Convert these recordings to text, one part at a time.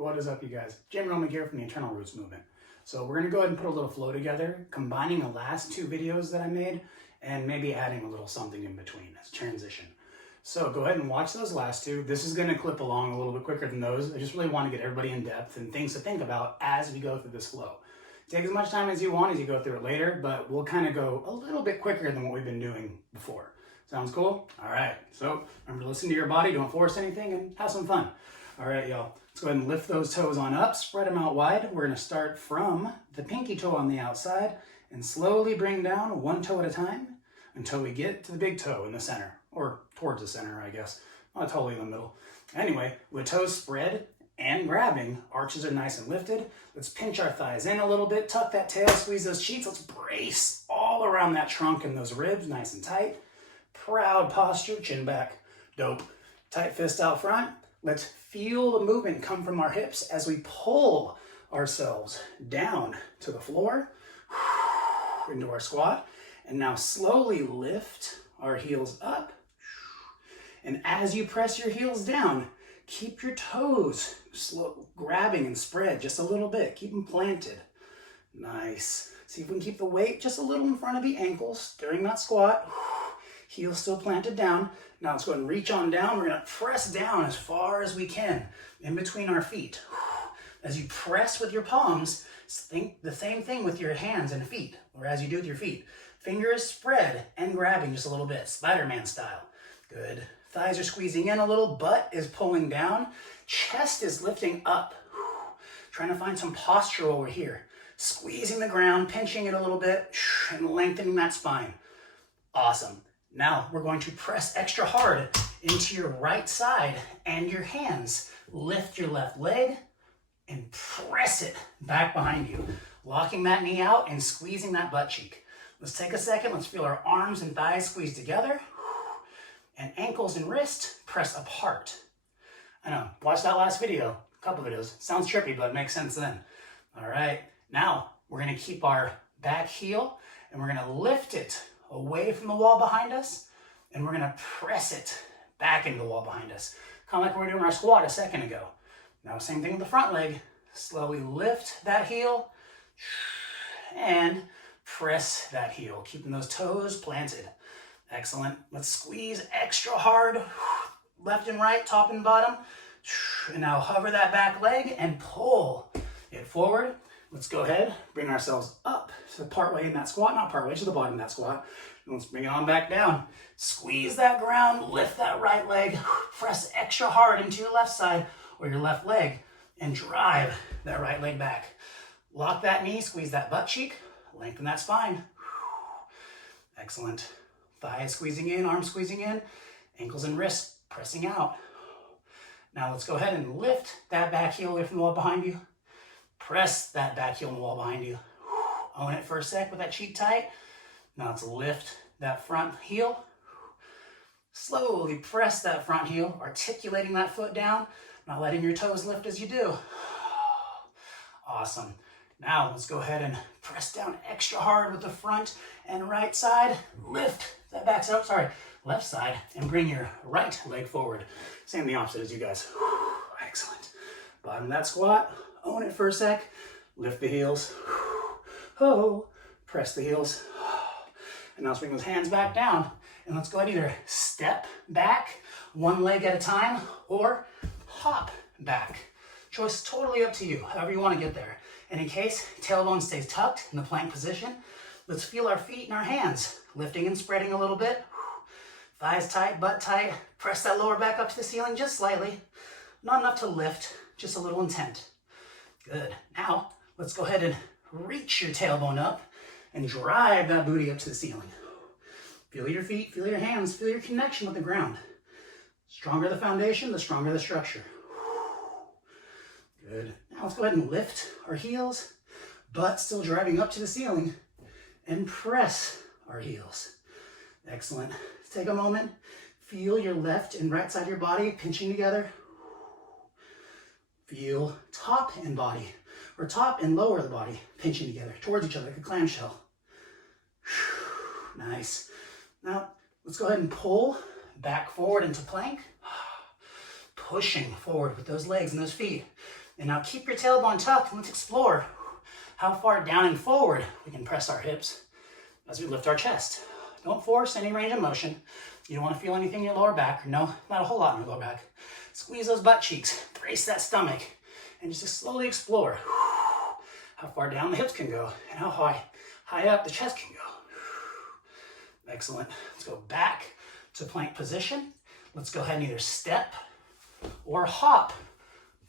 What is up, you guys? Jim Romick here from the Internal Roots Movement. So we're going to go ahead and put a little flow together, combining the last two videos that I made and maybe adding a little something in between as transition. So go ahead and watch those last two. This is going to clip along a little bit quicker than those. I just really want to get everybody in depth and things to think about as we go through this flow. Take as much time as you want as you go through it later, but we'll kind of go a little bit quicker than what we've been doing before. Sounds cool? All right. So remember to listen to your body, don't force anything, and have some fun. All right, y'all. Let's go ahead and lift those toes on up, spread them out wide. We're going to start from the pinky toe on the outside and slowly bring down one toe at a time until we get to the big toe in the center, or towards the center, I guess. Not totally in the middle. Anyway, with toes spread and grabbing, arches are nice and lifted. Let's pinch our thighs in a little bit, tuck that tail, squeeze those cheeks. Let's brace all around that trunk and those ribs, nice and tight. Proud posture, chin back. Dope. Tight fist out front. Let's feel the movement come from our hips as we pull ourselves down to the floor, into our squat. And now slowly lift our heels up. And as you press your heels down, keep your toes slow, grabbing and spread just a little bit. Keep them planted. Nice. See if we can keep the weight just a little in front of the ankles during that squat. Heels still planted down. Now let's go ahead and reach on down. We're going to press down as far as we can in between our feet. As you press with your palms, think the same thing with your hands and feet, or as you do with your feet. Fingers spread and grabbing just a little bit, Spider-Man style. Good. Thighs are squeezing in a little, butt is pulling down, chest is lifting up. Trying to find some posture over here. Squeezing the ground, pinching it a little bit, and lengthening that spine. Awesome. Now we're going to press extra hard into your right side and your hands. Lift your left leg and press it back behind you. Locking that knee out and squeezing that butt cheek. Let's take a second. Let's feel our arms and thighs squeeze together. And ankles and wrists press apart. I know, watch that last video, a couple videos. Sounds trippy, but it makes sense then. All right, now we're gonna keep our back heel and we're gonna lift it away from the wall behind us, and we're gonna press it back into the wall behind us. Kind of like we were doing our squat a second ago. Now, same thing with the front leg. Slowly lift that heel and press that heel, keeping those toes planted. Excellent. Let's squeeze extra hard, left and right, top and bottom. And now hover that back leg and pull it forward. Let's go ahead, bring ourselves up to partway in that squat, not partway, to the bottom of that squat. And let's bring it on back down. Squeeze that ground, lift that right leg, press extra hard into your left side or your left leg, and drive that right leg back. Lock that knee, squeeze that butt cheek, lengthen that spine. Excellent. Thighs squeezing in, arms squeezing in, ankles and wrists pressing out. Now let's go ahead and lift that back heel away from the wall behind you. Press that back heel on the wall behind you. Own it for a sec with that cheek tight. Now let's lift that front heel. Slowly press that front heel, articulating that foot down, not letting your toes lift as you do. Awesome. Now let's go ahead and press down extra hard with the front and right side. Lift that back side, left side, and bring your right leg forward. Same the opposite as you guys. Excellent. Bottom of that squat. Own it for a sec. Lift the heels. Oh, press the heels. And now let's bring those hands back down. And let's go ahead and either step back, one leg at a time, or hop back. Choice totally up to you, however you want to get there. And in case tailbone stays tucked in the plank position, let's feel our feet and our hands lifting and spreading a little bit. Thighs tight, butt tight. Press that lower back up to the ceiling just slightly. Not enough to lift, just a little intent. Good. Now, let's go ahead and reach your tailbone up and drive that booty up to the ceiling. Feel your feet, feel your hands, feel your connection with the ground. Stronger the foundation, the stronger the structure. Good. Now let's go ahead and lift our heels, butt still driving up to the ceiling, and press our heels. Excellent. Let's take a moment. Feel your left and right side of your body pinching together. Feel top and body, or top and lower of the body pinching together towards each other like a clamshell. Nice. Now, let's go ahead and pull back forward into plank. Pushing forward with those legs and those feet. And now keep your tailbone tucked and let's explore how far down and forward we can press our hips as we lift our chest. Don't force any range of motion. You don't want to feel anything in your lower back, or no, not a whole lot in your lower back. Squeeze those butt cheeks, brace that stomach, and just slowly explore how far down the hips can go and how high up the chest can go. Excellent. Let's go back to plank position. Let's go ahead and either step or hop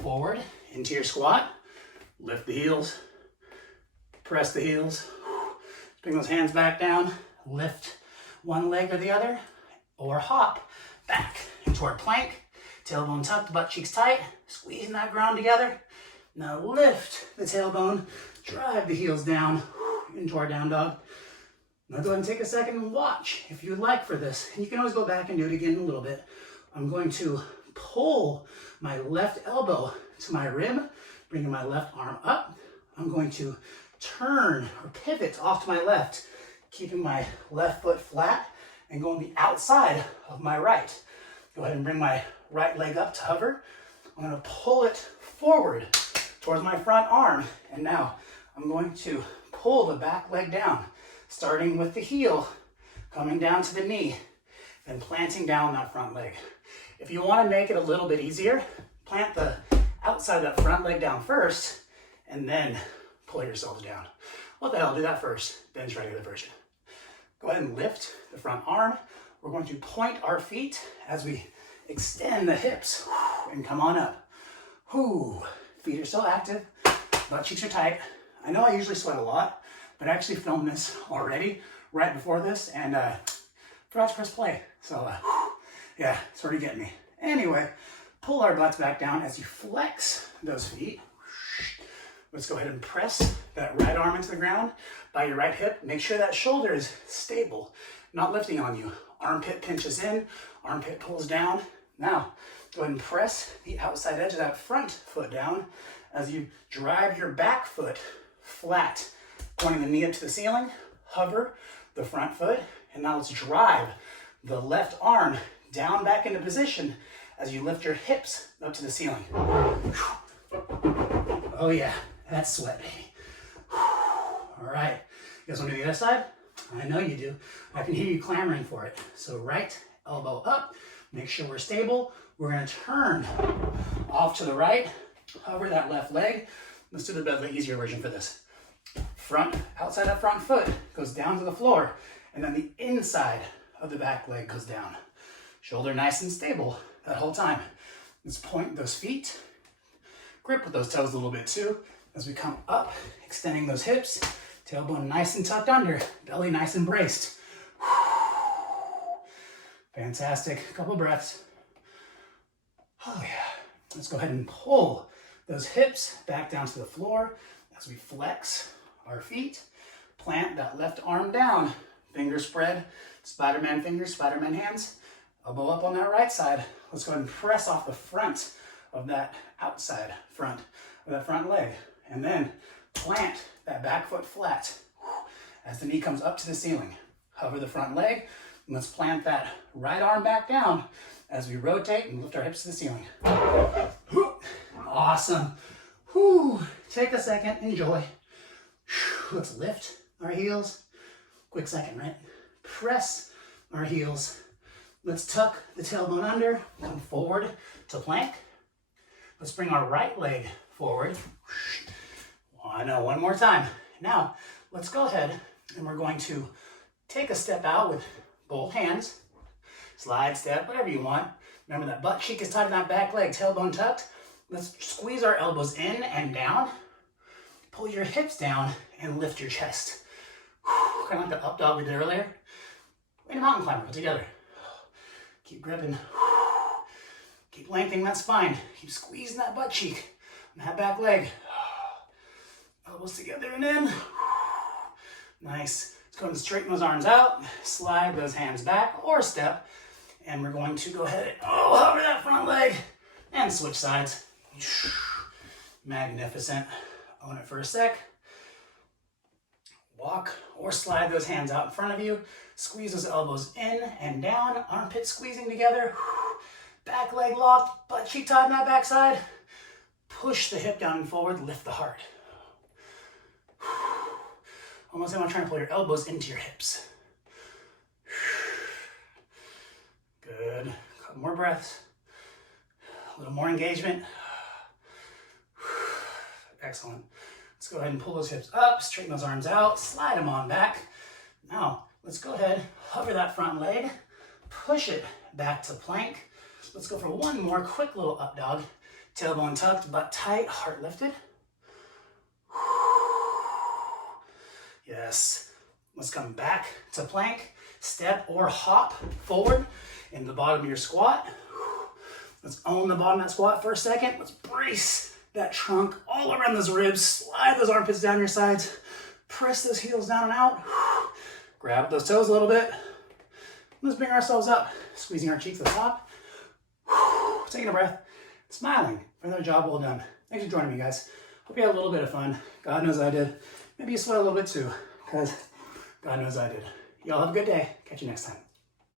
forward into your squat. Lift the heels, press the heels, bring those hands back down, lift one leg or the other, or hop back into our plank. Tailbone tucked, butt cheeks tight, squeezing that ground together. Now lift the tailbone, drive the heels down into our down dog. Now go ahead and take a second and watch if you would like for this. And you can always go back and do it again in a little bit. I'm going to pull my left elbow to my rib, bringing my left arm up. I'm going to turn or pivot off to my left, keeping my left foot flat and going the outside of my right. Go ahead and bring my right leg up to hover. I'm going to pull it forward towards my front arm. And now I'm going to pull the back leg down, starting with the heel, coming down to the knee, and planting down that front leg. If you want to make it a little bit easier, plant the outside of that front leg down first, and then pull yourselves down. What the hell, do that first, then try the other version. Go ahead and lift the front arm. We're going to point our feet as we extend the hips and come on up. Feet are still active, butt cheeks are tight. I know I usually sweat a lot, but I actually filmed this already right before this and forgot to press play. So yeah, it's already getting me. Anyway, pull our butts back down as you flex those feet. Let's go ahead and press that right arm into the ground by your right hip. Make sure that shoulder is stable, not lifting on you. Armpit pinches in, armpit pulls down. Now, go ahead and press the outside edge of that front foot down as you drive your back foot flat, pointing the knee up to the ceiling. Hover the front foot, and now let's drive the left arm down back into position as you lift your hips up to the ceiling. Oh yeah, that's sweat, baby. All right, you guys want to do the other side? I know you do. I can hear you clamoring for it. So right elbow up, make sure we're stable. We're gonna turn off to the right, hover that left leg. Let's do the easier version for this. Front, outside that front foot goes down to the floor, and then the inside of the back leg goes down. Shoulder nice and stable that whole time. Let's point those feet, grip with those toes a little bit too, as we come up, extending those hips, tailbone nice and tucked under, belly nice and braced. Fantastic, couple breaths. Oh yeah, let's go ahead and pull those hips back down to the floor as we flex our feet, plant that left arm down, fingers spread, Spider-Man fingers, Spider-Man hands, elbow up on that right side. Let's go ahead and press off the front of that outside front of that front leg, and then plant that back foot flat as the knee comes up to the ceiling. Hover the front leg, and let's plant that right arm back down as we rotate and lift our hips to the ceiling. Awesome. Take a second, enjoy. Let's lift our heels. Quick second, right? Press our heels. Let's tuck the tailbone under, come forward to plank. Let's bring our right leg forward. One more time. Now, let's go ahead and we're going to take a step out with both hands. Slide, step, whatever you want. Remember that butt cheek is tight in that back leg, tailbone tucked. Let's squeeze our elbows in and down. Pull your hips down and lift your chest. Kind of like the up dog we did earlier. And a mountain climber, go together. Keep gripping. Keep lengthening that spine. Keep squeezing that butt cheek and that back leg. Elbows together and in. Nice. Let's go ahead and straighten those arms out. Slide those hands back or step. And we're going to go ahead and hover that front leg and switch sides. Magnificent. Own it for a sec. Walk or slide those hands out in front of you. Squeeze those elbows in and down. Armpits squeezing together. Back leg locked. Butt cheek tied on that backside. Push the hip down and forward, lift the heart. Almost like I'm trying to pull your elbows into your hips. Good. A couple more breaths. A little more engagement. Excellent. Let's go ahead and pull those hips up, straighten those arms out, slide them on back. Now, let's go ahead, hover that front leg, push it back to plank. Let's go for one more quick little up dog. Tailbone tucked, butt tight, heart lifted. Yes. Let's come back to plank, step or hop forward in the bottom of your squat. Let's own the bottom of that squat for a second. Let's brace that trunk all around those ribs. Slide those armpits down your sides. Press those heels down and out. Grab those toes a little bit. Let's bring ourselves up. Squeezing our cheeks to the top. Taking a breath. Smiling for another job well done. Thanks for joining me, guys. Hope you had a little bit of fun. God knows I did. Maybe you sweat a little bit too, because God knows I did. Y'all have a good day. Catch you next time.